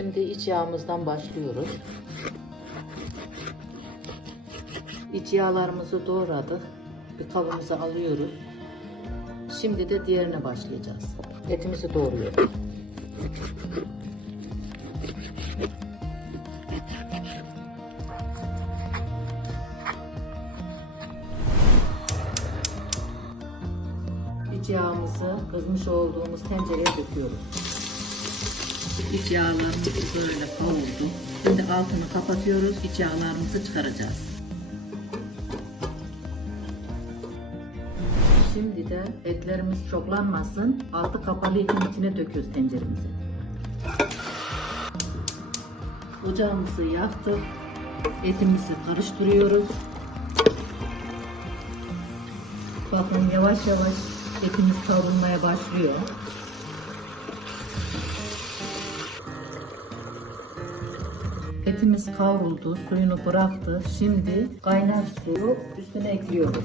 Şimdi iç yağımızdan başlıyoruz. İç yağlarımızı doğradık. Bir kabımıza alıyoruz. Şimdi de diğerine başlayacağız. Etimizi doğruyoruz. İç yağımızı kızmış olduğumuz tencereye döküyoruz. İç yağlarımız böyle kavurdu. Şimdi altını kapatıyoruz. İç yağlarımızı çıkaracağız. Şimdi de etlerimiz çoklanmasın. Altı kapalı içine döküyoruz tenceremize. Ocağımızı yaktık. Etimizi karıştırıyoruz. Bakın yavaş yavaş etimiz kavrulmaya başlıyor. Etimiz kavruldu, suyunu bıraktı. Şimdi kaynar suyu üstüne ekliyoruz.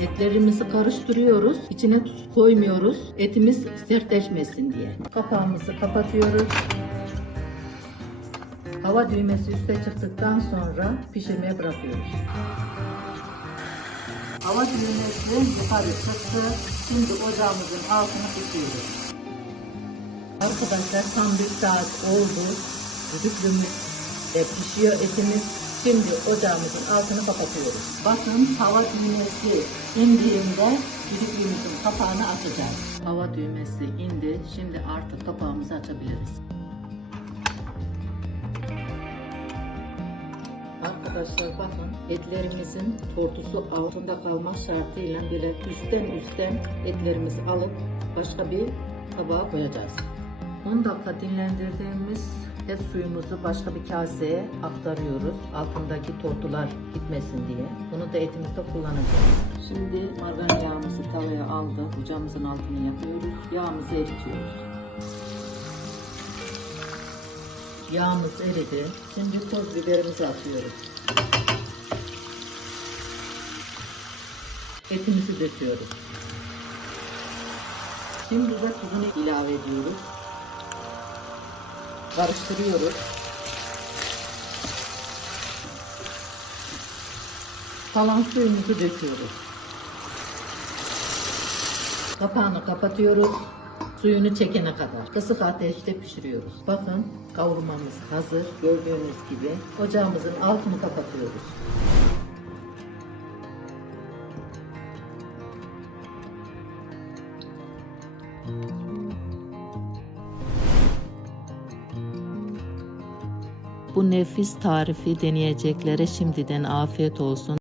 Etlerimizi karıştırıyoruz. İçine tuz koymuyoruz. Etimiz sertleşmesin diye. Kapağımızı kapatıyoruz. Hava düğmesi üste çıktıktan sonra pişirmeye bırakıyoruz. Hava düğmesi yukarı çıktı. Şimdi ocağımızın altını kısıyoruz. Arkadaşlar tam bir saat oldu. Düdüklümüz pişiyor etimiz. Şimdi ocağımızın altını kapatıyoruz. Bakın hava düğmesi indiğinde düdüklümüzün kapağını açacağız. Hava düğmesi indi. Şimdi artık kapağımızı açabiliriz. Arkadaşlar bakın etlerimizin tortusu altında kalma şartıyla böyle üstten etlerimizi alıp başka bir tabağa koyacağız. 10 dakika dinlendirdiğimiz et suyumuzu başka bir kaseye aktarıyoruz. Altındaki tortular gitmesin diye. Bunu da etimizde kullanacağız. Şimdi margarin yağımızı tavaya aldık. Ocağımızın altını yakıyoruz. Yağımızı eritiyoruz. Yağımız eridi. Şimdi toz biberimizi atıyoruz. Etimizi döküyoruz. Şimdi de tuzunu ilave ediyoruz. Karıştırıyoruz. Kalan suyumuzu döküyoruz. Kapağını kapatıyoruz. Suyunu çekene kadar kısık ateşte pişiriyoruz. Bakın kavurmamız hazır. Gördüğünüz gibi ocağımızın altını kapatıyoruz. Bu nefis tarifi deneyeceklere şimdiden afiyet olsun.